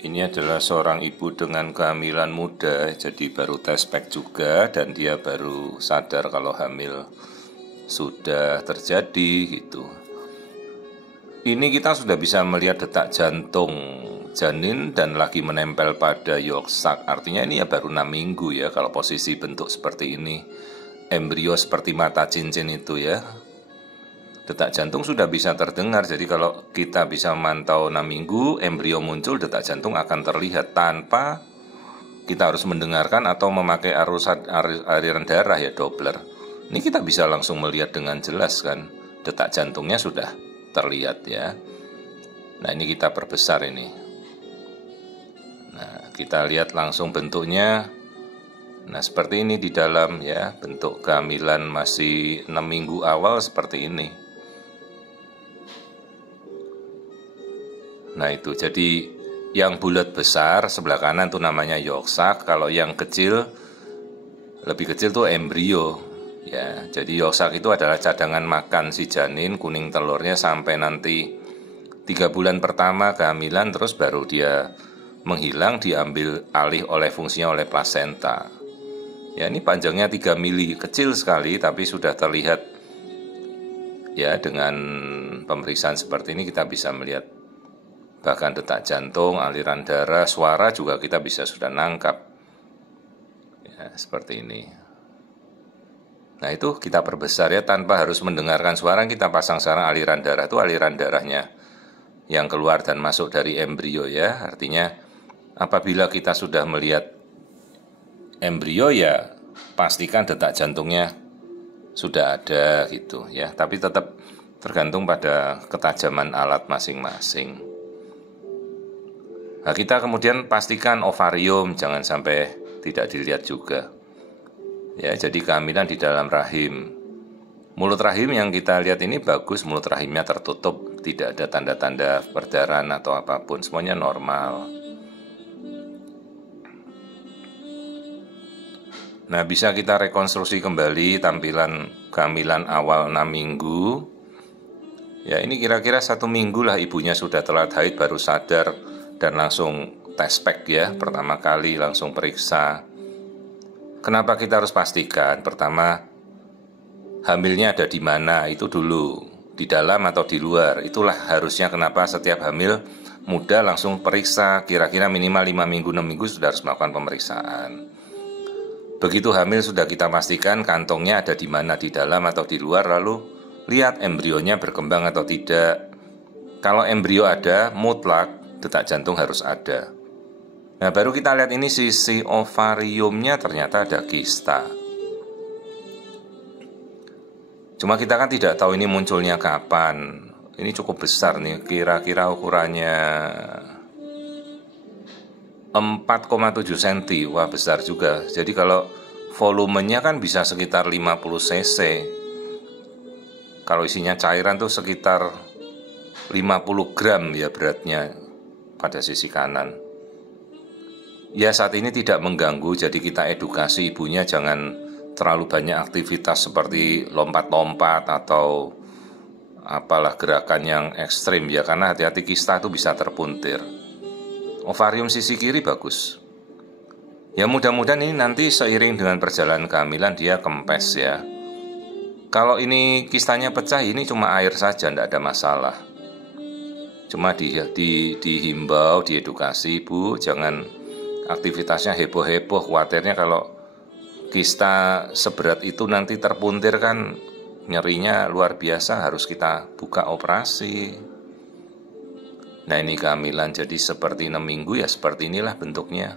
Ini adalah seorang ibu dengan kehamilan muda, jadi baru tes pack juga dan dia baru sadar kalau hamil sudah terjadi gitu. Ini kita sudah bisa melihat detak jantung janin dan lagi menempel pada yolk sac. Artinya ini ya baru 6 minggu ya kalau posisi bentuk seperti ini. Embrio seperti mata cincin itu ya. Detak jantung sudah bisa terdengar, jadi kalau kita bisa memantau 6 minggu, embrio muncul, detak jantung akan terlihat tanpa kita harus mendengarkan atau memakai aliran darah ya, Doppler. Ini kita bisa langsung melihat dengan jelas kan, detak jantungnya sudah terlihat ya. Nah ini kita perbesar ini. Nah kita lihat langsung bentuknya. Nah seperti ini di dalam ya, bentuk kehamilan masih 6 minggu awal seperti ini. Nah itu, jadi yang bulat besar sebelah kanan tuh namanya yolk sac, kalau yang kecil, lebih kecil tuh embrio. Ya, jadi yolk sac itu adalah cadangan makan si janin, kuning telurnya sampai nanti 3 bulan pertama kehamilan, terus baru dia menghilang, diambil alih oleh fungsinya oleh plasenta. Ya ini panjangnya 3 mili, kecil sekali tapi sudah terlihat ya, dengan pemeriksaan seperti ini kita bisa melihat bahkan detak jantung, aliran darah, suara juga kita bisa sudah nangkap. Ya, seperti ini. Nah itu kita perbesar ya, tanpa harus mendengarkan suara, kita pasang sekarang aliran darah. Itu aliran darahnya yang keluar dan masuk dari embrio ya. Artinya apabila kita sudah melihat embrio ya, pastikan detak jantungnya sudah ada gitu ya. Tapi tetap tergantung pada ketajaman alat masing-masing. Nah, kita kemudian pastikan ovarium, jangan sampai tidak dilihat juga. Ya, jadi kehamilan di dalam rahim. Mulut rahim yang kita lihat ini bagus, mulut rahimnya tertutup, tidak ada tanda-tanda perdarahan atau apapun, semuanya normal. Nah, bisa kita rekonstruksi kembali tampilan kehamilan awal 6 minggu. Ya, ini kira-kira 1 minggu lah ibunya sudah telat haid, baru sadar dan langsung tes pack ya, pertama kali langsung periksa. Kenapa kita harus pastikan? Pertama, hamilnya ada di mana, itu dulu, di dalam atau di luar. Itulah harusnya kenapa setiap hamil muda langsung periksa, kira-kira minimal 5 minggu, 6 minggu sudah harus melakukan pemeriksaan. Begitu hamil sudah kita pastikan kantongnya ada di mana, di dalam atau di luar, lalu lihat embrionya berkembang atau tidak. Kalau embrio ada, mutlak detak jantung harus ada. Nah baru kita lihat ini sisi ovariumnya ternyata ada kista. Cuma kita kan tidak tahu ini munculnya kapan. Ini cukup besar nih, kira-kira ukurannya 4,7 cm. Wah besar juga. Jadi kalau volumenya kan bisa sekitar 50 cc. Kalau isinya cairan tuh sekitar 50 gram ya beratnya pada sisi kanan. Ya saat ini tidak mengganggu, jadi kita edukasi ibunya jangan terlalu banyak aktivitas seperti lompat-lompat atau apalah gerakan yang ekstrim ya, karena hati-hati kista itu bisa terpuntir. Ovarium sisi kiri bagus. Ya mudah-mudahan ini nanti seiring dengan perjalanan kehamilan dia kempes ya. Kalau ini kistanya pecah, ini cuma air saja, tidak ada masalah. Cuma dihimbau, diedukasi, Bu, jangan aktivitasnya heboh-heboh. Khawatirnya kalau kista seberat itu nanti terpuntir kan nyerinya luar biasa, harus kita buka operasi. Nah ini kehamilan jadi seperti 6 minggu ya, seperti inilah bentuknya.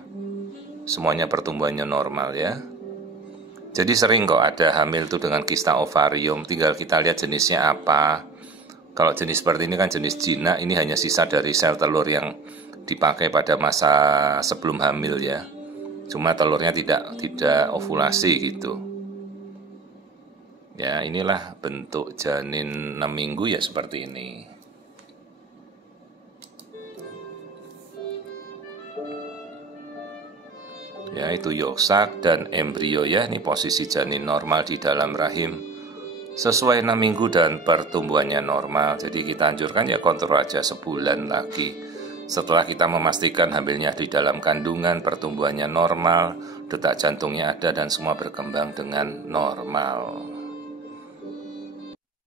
Semuanya pertumbuhannya normal ya. Jadi sering kok ada hamil tuh dengan kista ovarium, tinggal kita lihat jenisnya apa. Kalau jenis seperti ini kan jenis jinak, ini hanya sisa dari sel telur yang dipakai pada masa sebelum hamil ya. Cuma telurnya tidak ovulasi gitu. Ya inilah bentuk janin 6 minggu ya seperti ini. Ya itu yolk sac dan embrio ya, ini posisi janin normal di dalam rahim. Sesuai 6 minggu dan pertumbuhannya normal. Jadi kita anjurkan ya kontrol aja sebulan lagi. Setelah kita memastikan hamilnya di dalam kandungan, pertumbuhannya normal, detak jantungnya ada dan semua berkembang dengan normal.